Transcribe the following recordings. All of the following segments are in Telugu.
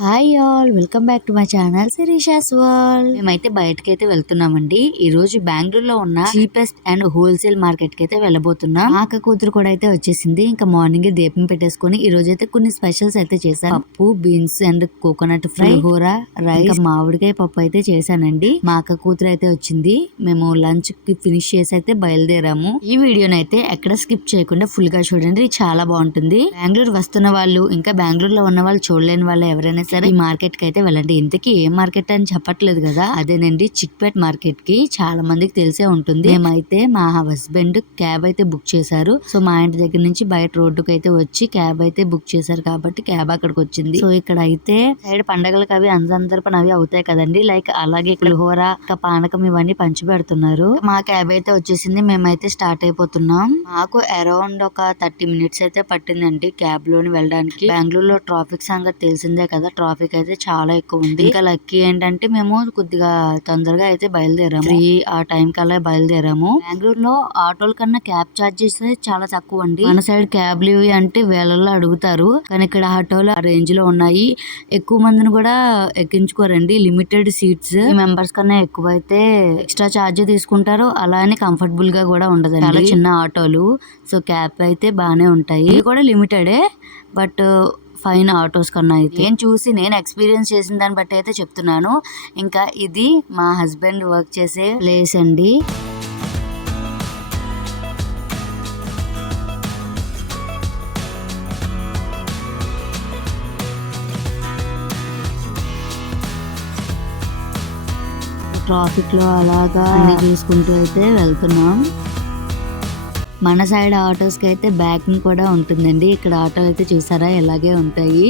Hi all welcome back to my channel Sirisha's world. మేమైతే బయటకైతే వెళ్తున్నామండి. ఈ రోజు బెంగళూరులో ఉన్న చీపెస్ట్ అండ్ హోల్సేల్ మార్కెట్ కి అయితే వెళ్ళబోతున్నాం. మా అక్క కూతురు కూడా అయితే వచ్చేసింది. ఇంకా మార్నింగ్ దీపం పెట్టేసుకుని ఈ రోజు అయితే కొన్ని స్పెషల్స్ అయితే చేశాను. పప్పు, beans and coconut fry, pulihora, rice, మామిడికాయ పప్పు అయితే చేశానండి. మా అక్క కూతురు అయితే వచ్చింది. మేము లంచ్ కి ఫినిష్ చేసి అయితే బయలుదేరాము. ఈ వీడియోని అయితే ఎక్కడ స్కిప్ చేయకుండా ఫుల్ గా చూడండి, చాలా బాగుంటుంది. బెంగళూరు వస్తున్న వాళ్ళు, ఇంకా బెంగళూరులో ఉన్న వాళ్ళు చూడలేని వాళ్ళు ఎవరైనా సరే ఈ మార్కెట్ కి అయితే వెళ్ళండి. ఇంతకీ ఏ మార్కెట్ అని చెప్పట్లేదు కదా, అదేనండి చిక్పేట్ మార్కెట్ కి. చాలా మందికి తెలిసే ఉంటుంది. మేమైతే మా హస్బెండ్ క్యాబ్ అయితే బుక్ చేశారు. సో మా ఇంటి దగ్గర నుంచి బయట రోడ్డుకి అయితే వచ్చి క్యాబ్ అయితే బుక్ చేశారు కాబట్టి క్యాబ్ అక్కడికి వచ్చింది. సో ఇక్కడ అయితే సైడ్ పండగలకు అవి అందరపన అవి అవుతాయి కదండి, లైక్ అలాగే పులిహోర, పానకం ఇవన్నీ పంచి పెడుతున్నారు. మా క్యాబ్ అయితే వచ్చేసింది. మేమైతే స్టార్ట్ అయిపోతున్నాం. మాకు అరౌండ్ ఒక 30 మినిట్స్ అయితే పట్టిందండి క్యాబ్ లోని వెళ్ళడానికి. బెంగళూరులో ట్రాఫిక్ సంగతి తెలిసిందే కదా, ట్రాఫిక్ అయితే చాలా ఎక్కువ ఉంది. ఇంకా లక్కీ ఏంటంటే మేము కొద్దిగా తొందరగా అయితే బయలుదేరాము. 3 ఆ టైం కల్లా బయలుదేరాము. బెంగళూరులో ఆటోల కన్నా క్యాబ్ చార్జెస్ చాలా తక్కువ అండి. మన సైడ్ క్యాబ్లు ఇవి అంటే వేలల్లో అడుగుతారు, కానీ ఇక్కడ ఆటోలు ఆ రేంజ్ లో ఉన్నాయి. ఎక్కువ మందిని కూడా ఎక్కించుకోరండి. లిమిటెడ్ సీట్స్, మెంబర్స్ కన్నా ఎక్కువ అయితే ఎక్స్ట్రా చార్జ్ తీసుకుంటారు. అలానే కంఫర్టబుల్ గా కూడా ఉండదు, చాలా చిన్న ఆటోలు. సో క్యాబ్ అయితే బానే ఉంటాయి. ఇవి కూడా లిమిటెడే, బట్ ఫైన్ ఆటోస్ కన్నా అయితే. నేను ఎక్స్పీరియన్స్ చేసిన దాన్ని బట్టి అయితే చెప్తున్నాను. ఇంకా ఇది మా హస్బెండ్ వర్క్ చేసే ప్లేస్ అండి. ట్రాఫిక్ లో అలాగా అన్ని చూసుకుంటూ అయితే వెళ్తున్నాం. మన సైడ్ ఆటోస్ కి అయితే బ్యాకింగ్ కూడా ఉంటుందండి. ఇక్కడ ఆటో అయితే చూసారా ఎలాగే ఉంటాయి.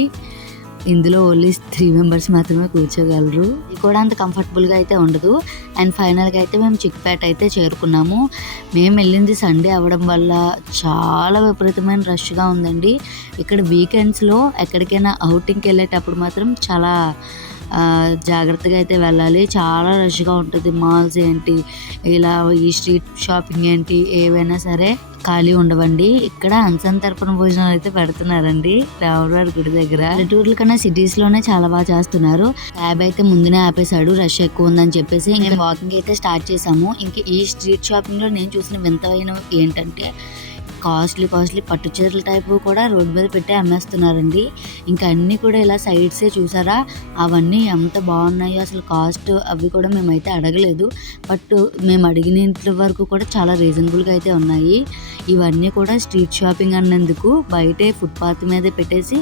ఇందులో ఓన్లీ 3 మెంబర్స్ మాత్రమే కూర్చోగలరు. ఇది కూడా అంత కంఫర్టబుల్ గా అయితే ఉండదు. అండ్ ఫైనల్ గా అయితే మేము చిక్పేట్ అయితే చేరుకున్నాము. మేము వెళ్ళింది సండే అవ్వడం వల్ల చాలా విపరీతమైన రష్ గా ఉందండి. ఇక్కడ వీకెండ్స్ లో ఎక్కడికైనా అవుటింగ్కి వెళ్ళేటప్పుడు మాత్రం చాలా జాగ్రత్తగా అయితే వెళ్ళాలి. చాలా రష్గా ఉంటుంది. మాల్స్ ఏంటి, ఇలా ఈ స్ట్రీట్ షాపింగ్ ఏంటి, ఏవైనా సరే ఖాళీ ఉండవండి. ఇక్కడ హంసన్ తరపున భోజనాలు అయితే పెడుతున్నారండి రాములవారి గుడి దగ్గర. పల్లెటూర్ల కన్నా సిటీస్ లోనే చాలా బాగా చేస్తున్నారు. క్యాబ్ అయితే ముందునే ఆపేశాడు, రష్ ఎక్కువ ఉందని చెప్పేసి. ఇంకా వాకింగ్ అయితే స్టార్ట్ చేసాము. ఇంక ఈ స్ట్రీట్ షాపింగ్ లో నేను చూసిన వింతైన ఏంటంటే కాస్ట్లీ పట్టు చీరల టైపు కూడా రోడ్డు మీద పెట్టి అమ్మేస్తున్నారండి. ఇంకా అన్నీ కూడా ఇలా సైడ్సే చూసారా, అవన్నీ ఎంత బాగున్నాయో అసలు. కాస్ట్ అవి కూడా మేమైతే అడగలేదు, బట్ మేము అడిగినంత వరకు కూడా చాలా రీజనబుల్గా అయితే ఉన్నాయి. ఇవన్నీ కూడా స్ట్రీట్ షాపింగ్ అన్నందుకు బయటే ఫుట్పాత్ మీద పెట్టేసి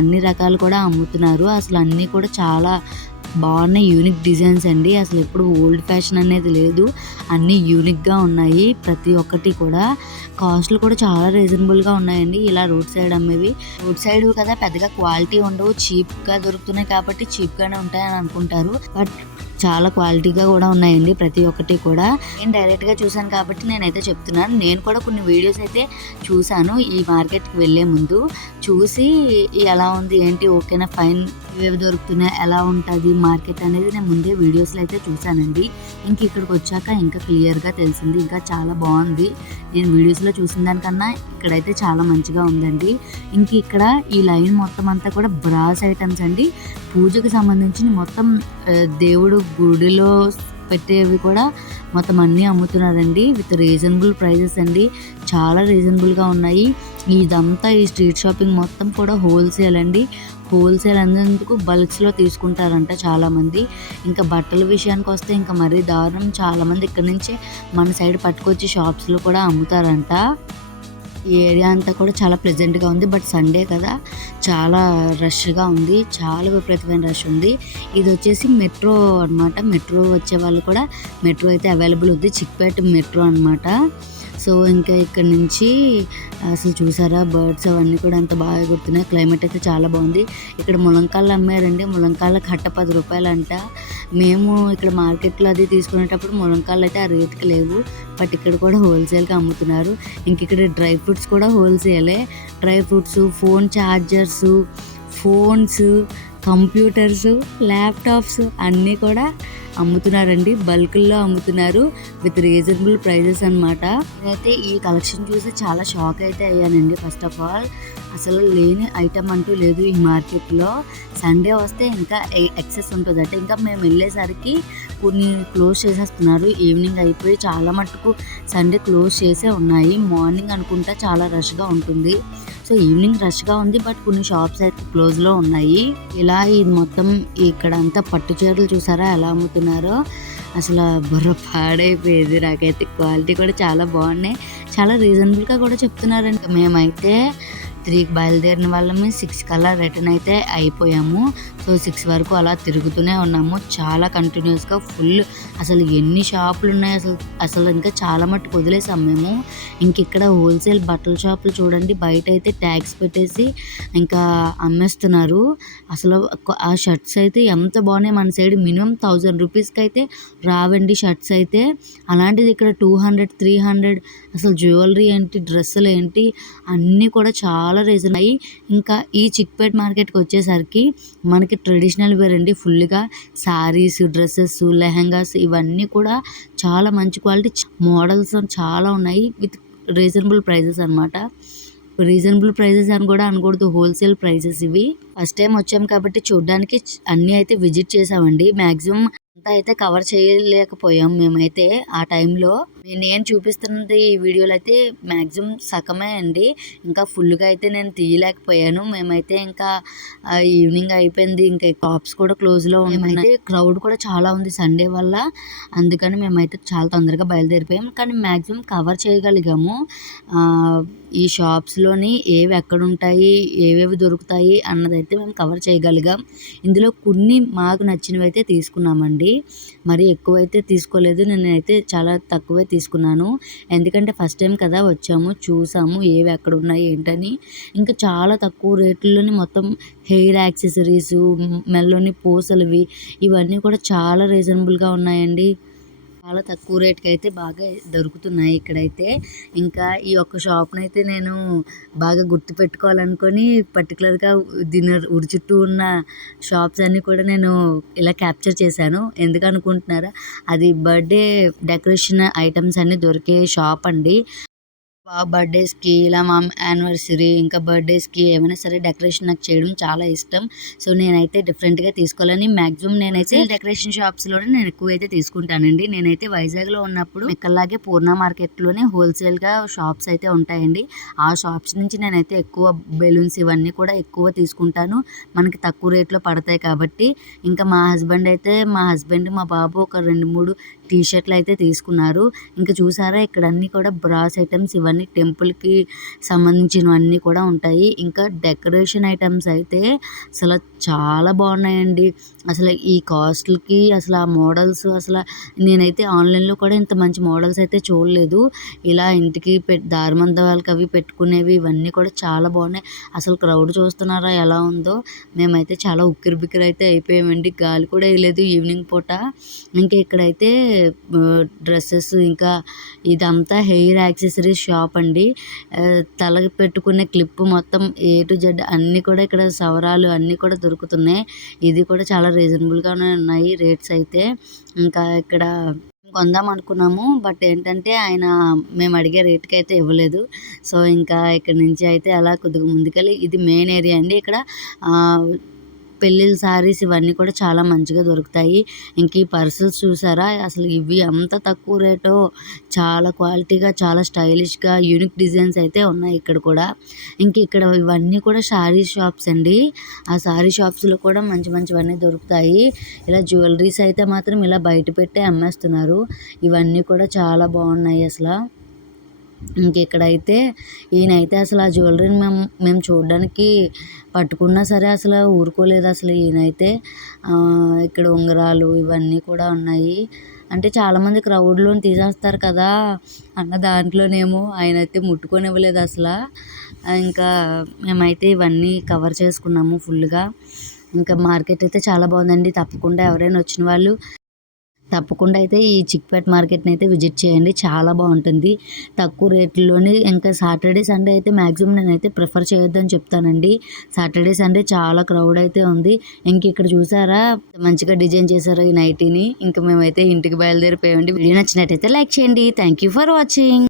అన్ని రకాలు కూడా అమ్ముతున్నారు. అసలు అన్నీ కూడా చాలా బాగున్నాయి. యూనిక్ డిజైన్స్ అండి. అసలు ఎప్పుడు ఓల్డ్ ఫ్యాషన్ అనేది లేదు, అన్నీ యూనిక్గా ఉన్నాయి. ప్రతి ఒక్కటి కూడా కాస్ట్లు కూడా చాలా రీజనబుల్గా ఉన్నాయండి. ఇలా రోడ్ సైడ్ అమ్మేవి, రోడ్ సైడ్ కదా పెద్దగా క్వాలిటీ ఉండవు, చీప్గా దొరుకుతున్నాయి కాబట్టి చీప్గానే ఉంటాయని అనుకుంటారు, బట్ చాలా క్వాలిటీగా కూడా ఉన్నాయండి ప్రతి ఒక్కటి కూడా. నేను డైరెక్ట్గా చూశాను కాబట్టి నేనైతే చెప్తున్నాను. నేను కూడా కొన్ని వీడియోస్ అయితే చూశాను ఈ మార్కెట్కి వెళ్ళే ముందు. చూసి ఎలా ఉంది ఏంటి, ఓకేనా, ఫైన్, ఇవేవి దొరుకుతున్నాయి, ఎలా ఉంటుంది మార్కెట్ అనేది నేను ముందే వీడియోస్లో అయితే చూశానండి. ఇంక ఇక్కడికి వచ్చాక ఇంకా క్లియర్గా తెలిసింది. ఇంకా చాలా బాగుంది. నేను వీడియోస్లో చూసిన దానికన్నా ఇక్కడైతే చాలా మంచిగా ఉందండి. ఇంక ఇక్కడ ఈ లైన్ మొత్తం అంతా కూడా బ్రాస్ ఐటమ్స్ అండి. పూజకు సంబంధించి మొత్తం దేవుడు గుడిలో పెట్టేవి కూడా మొత్తం అన్నీ అమ్ముతున్నారండి విత్ రీజనబుల్ ప్రైజెస్ అండి. చాలా రీజనబుల్గా ఉన్నాయి. ఇదంతా ఈ స్ట్రీట్ షాపింగ్ మొత్తం కూడా హోల్సేల్ అండి. హోల్సేల్ అనేందుకు బల్క్స్లో తీసుకుంటారంట చాలామంది. ఇంకా బట్టల విషయానికి వస్తే ఇంకా మరీ దారుణం. చాలామంది ఇక్కడ నుంచే మన సైడ్ పట్టుకొచ్చి షాప్స్లో కూడా అమ్ముతారంట. ఈ ఏరియా అంతా కూడా చాలా ప్లెజెంట్గా ఉంది, బట్ సండే కదా చాలా రష్గా ఉంది, చాలా విపరీతమైన రష్ ఉంది. ఇది వచ్చేసి మెట్రో అనమాట. మెట్రో వచ్చే వాళ్ళు కూడా మెట్రో అయితే అవైలబుల్ ఉంది, చిక్పేట్ మెట్రో అనమాట. సో ఇంకా ఇక్కడ నుంచి అసలు చూసారా బర్డ్స్ అవన్నీ కూడా ఎంత బాగా గుర్తున్నాయి. క్లైమేట్ అయితే చాలా బాగుంది. ఇక్కడ ములంకాళ్ళు అమ్మారండి. ములంకాళ్ళ కట్ట 10 రూపాయలు అంట. మేము ఇక్కడ మార్కెట్లో అది తీసుకునేటప్పుడు ములంకాళ్ళు అయితే ఆ రేటుకి లేవు, బట్ ఇక్కడ కూడా హోల్సేల్గా అమ్ముతున్నారు. ఇంక ఇక్కడ డ్రై ఫ్రూట్స్ కూడా హోల్సేలే. Dry fruits, phone chargers, phones, computers, laptops అన్నీ కూడా అమ్ముతున్నారండి. బల్క్లో అమ్ముతున్నారు విత్ రీజనబుల్ ప్రైజెస్ అనమాట. నేనైతే ఈ కలెక్షన్ చూసి చాలా షాక్ అయితే అయ్యానండి. ఫస్ట్ ఆఫ్ ఆల్ అసలు లేని ఐటమ్ అంటూ లేదు ఈ మార్కెట్లో. సండే వస్తే ఇంకా ఎక్సెస్ ఉంటుందట. ఇంకా మేము వెళ్ళేసరికి కొన్ని క్లోజ్ చేసేస్తున్నారు. ఈవినింగ్ అయిపోయి చాలా మటుకు సండే క్లోజ్ చేసే ఉన్నాయి. మార్నింగ్ అనుకుంటా చాలా రష్గా ఉంటుంది. సో ఈవినింగ్ రష్గా ఉంది, బట్ కొన్ని షాప్స్ అయితే క్లోజ్లో ఉన్నాయి. ఇలా ఇది మొత్తం ఇక్కడ అంతా పట్టు చీరలు చూసారా ఎలా అమ్ముతున్నారో. అసలు బుర్ర పాడైపోయేది. నాకైతే క్వాలిటీ కూడా చాలా బాగున్నాయి, చాలా రీజనబుల్గా కూడా చెప్తున్నారండి. మేమైతే 3కి బయలుదేరిన వాళ్ళమే 6 కల్లా రిటర్న్ అయితే అయిపోయాము. సో 6 వరకు అలా తిరుగుతూనే ఉన్నాము. చాలా కంటిన్యూస్గా ఫుల్. అసలు ఎన్ని షాపులు ఉన్నాయి అసలు ఇంకా చాలా మట్టుకు వదిలేసాం మేము. ఇంక ఇక్కడ హోల్సేల్ బట్టల షాపులు చూడండి, బయట అయితే ట్యాగ్స్ పెట్టేసి ఇంకా అమ్మేస్తున్నారు. అసలు ఆ షర్ట్స్ అయితే ఎంత బాగున్నాయి. మన సైడ్ మినిమం 1000 రూపీస్కి అయితే రావండి షర్ట్స్ అయితే. అలాంటిది ఇక్కడ 200, 300. అసలు జ్యువెలరీ ఏంటి, డ్రెస్సులు ఏంటి, అన్నీ కూడా చాలా రీజన్ అయ్యి. ఇంకా ఈ చిక్పేట్ మార్కెట్కి వచ్చేసరికి మనకి ట్రెడిషనల్ వేర్ అండి. ఫుల్గా శారీస్, డ్రెస్సెస్, లెహంగాస్ ఇవన్నీ కూడా చాలా మంచి క్వాలిటీ మోడల్స్ చాలా ఉన్నాయి విత్ రీజనబుల్ ప్రైజెస్ అనమాట. రీజనబుల్ ప్రైజెస్ అని కూడా అనకూడదు, హోల్సేల్ ప్రైజెస్ ఇవి. ఫస్ట్ టైం వచ్చాం కాబట్టి చూడడానికి అన్నీ అయితే విజిట్ చేసామండి. మ్యాక్సిమం అంతా అయితే కవర్ చేయలేకపోయాం మేమైతే ఆ టైంలో. నేను చూపిస్తున్నది ఈ వీడియోలో అయితే మ్యాక్సిమం సగమే అండి. ఇంకా ఫుల్గా అయితే నేను తీయలేకపోయాను. మేమైతే ఇంకా ఈవినింగ్ అయిపోయింది, ఇంకా షాప్స్ కూడా క్లోజ్లో ఉన్నాయి. క్రౌడ్ కూడా చాలా ఉంది సండే వల్ల. అందుకని మేమైతే చాలా తొందరగా బయలుదేరిపోయాం. కానీ మ్యాక్సిమం కవర్ చేయగలిగాము. ఈ షాప్స్లోని ఏవి ఎక్కడుంటాయి, ఏవేవి దొరుకుతాయి అన్నదైతే మేము కవర్ చేయగలిగాం. ఇందులో కొన్ని మాకు నచ్చినవి అయితే తీసుకున్నామండి. మరి ఎక్కువైతే తీసుకోలేదు. నేనైతే చాలా తక్కువే తీసుకున్నాను. ఎందుకంటే ఫస్ట్ టైం కదా వచ్చాము, చూసాము ఏవి ఎక్కడ ఉన్నాయి ఏంటని. ఇంకా చాలా తక్కువ రేట్లలోని మొత్తం హెయిర్ యాక్సెసరీస్, మెల్లోని పూసలవి ఇవన్నీ కూడా చాలా రీజనబుల్గా ఉన్నాయండి. చాలా తక్కువ రేట్కి అయితే బాగా దొరుకుతున్నాయి ఇక్కడైతే. ఇంకా ఈ ఒక్క షాప్ని అయితే నేను బాగా గుర్తుపెట్టుకోవాలనుకొని పర్టికులర్గా దీని ఊరి చుట్టూ ఉన్న షాప్స్ అన్నీ కూడా నేను ఇలా క్యాప్చర్ చేశాను. ఎందుకు అనుకుంటున్నారా, అది బర్త్డే డెకరేషన్ ఐటమ్స్ అన్నీ దొరికే షాప్ అండి. బర్త్డేస్కి ఇలా మా యానివర్సరీ ఇంకా బర్త్డేస్కి ఏమైనా సరే డెకరేషన్ నాకు చేయడం చాలా ఇష్టం. సో నేనైతే డిఫరెంట్గా తీసుకోవాలని మ్యాక్సిమం నేనైతే డెకరేషన్ షాప్స్లోనే నేను ఎక్కువ అయితే తీసుకుంటానండి. నేనైతే వైజాగ్లో ఉన్నప్పుడు ఇక్కడలాగే పూర్ణ మార్కెట్లోనే హోల్సేల్గా షాప్స్ అయితే ఉంటాయండి. ఆ షాప్స్ నుంచి నేనైతే ఎక్కువ బెలూన్స్ ఇవన్నీ కూడా ఎక్కువ తీసుకుంటాను. మనకి తక్కువ రేట్లో పడతాయి కాబట్టి. ఇంకా మా హస్బెండ్ మా బాబు ఒక 2-3 టీ షర్ట్లు అయితే తీసుకున్నారు. ఇంకా చూసారా ఇక్కడ అన్నీ కూడా బ్రాస్ ఐటమ్స్ ఇవన్నీ టెంపుల్కి సంబంధించినవన్నీ కూడా ఉంటాయి. ఇంకా డెకరేషన్ ఐటమ్స్ అయితే అసలు చాలా బాగున్నాయండి. అసలు ఈ కాస్ట్లకి అసలు ఆ మోడల్స్ అసలు నేనైతే ఆన్లైన్లో కూడా ఇంత మంచి మోడల్స్ అయితే చూడలేదు. ఇలా ఇంటికి దారిమందాలకి అవి పెట్టుకునేవి ఇవన్నీ కూడా చాలా బాగున్నాయి. అసలు క్రౌడ్ చూస్తున్నారా ఎలా ఉందో. మేమైతే చాలా ఉక్కిరి బిక్కిరి అయితే అయిపోయామండి. గాలి కూడా వేయలేదు ఈవినింగ్ పూట. ఇంకా ఇక్కడైతే డ్రెస్సెస్ ఇంకా ఇదంతా హెయిర్ యాక్సెసరీస్ షాప్ అండి. తలకి పెట్టుకునే క్లిప్ మొత్తం A to Z అన్నీ కూడా ఇక్కడ సవరాలు అన్నీ కూడా దొరుకుతున్నాయి. ఇది కూడా చాలా రీజనబుల్గానే ఉన్నాయి రేట్స్ అయితే. ఇంకా ఇక్కడ కొందాం అనుకున్నాము, బట్ ఏంటంటే ఆయన మేము అడిగే రేట్కి అయితే ఇవ్వలేదు. సో ఇంకా ఇక్కడ నుంచి అయితే అలా కొద్దిగా ముందుకెళ్ళి ఇది మెయిన్ ఏరియా అండి. ఇక్కడ పెళ్ళిళ్ళ శారీస్ ఇవన్నీ కూడా చాలా మంచిగా దొరుకుతాయి. ఇంక ఈ పర్సెస్ చూసారా, అసలు ఇవి అంత తక్కువ రేటో, చాలా క్వాలిటీగా చాలా స్టైలిష్గా యూనిక్ డిజైన్స్ అయితే ఉన్నాయి ఇక్కడ కూడా. ఇంక ఇక్కడ ఇవన్నీ కూడా శారీ షాప్స్ అండి. ఆ శారీ షాప్స్లో కూడా మంచి మంచివన్నీ దొరుకుతాయి. ఇలా జ్యువెలరీస్ అయితే మాత్రం ఇలా బయట పెట్టే అమ్మేస్తున్నారు. ఇవన్నీ కూడా చాలా బాగున్నాయి అసలు. ఇంకెక్కడైతే ఈయనైతే అసలు ఆ జ్యువెలరీని మేము చూడడానికి పట్టుకున్నా సరే అసలు ఊరుకోలేదు అసలు ఈయనైతే. ఇక్కడ ఉంగరాలు ఇవన్నీ కూడా ఉన్నాయి. అంటే చాలామంది క్రౌడ్లో తీసేస్తారు కదా అన్న దాంట్లోనేమో ఆయనైతే ముట్టుకొనివ్వలేదు అసలు. ఇంకా మేమైతే ఇవన్నీ కవర్ చేసుకున్నాము ఫుల్గా. ఇంకా మార్కెట్ అయితే చాలా బాగుందండి. తప్పకుండా ఎవరైనా వచ్చిన వాళ్ళు తప్పకుండా అయితే ఈ చిక్పేట మార్కెట్ని అయితే విజిట్ చేయండి, చాలా బాగుంటుంది తక్కువ రేట్లోని. ఇంకా సాటర్డే సండే అయితే మ్యాక్సిమం నేనైతే ప్రిఫర్ చేయొద్దని చెప్తానండి. సాటర్డే సండే చాలా క్రౌడ్ అయితే ఉంది. ఇంక ఇక్కడ చూసారా మంచిగా డిజైన్ చేశారు ఈ నైటీని. ఇంకా మేమైతే ఇంటికి బయలుదేరిపోయామండి. వీడియో నచ్చినట్టయితే లైక్ చేయండి. Thank you for watching.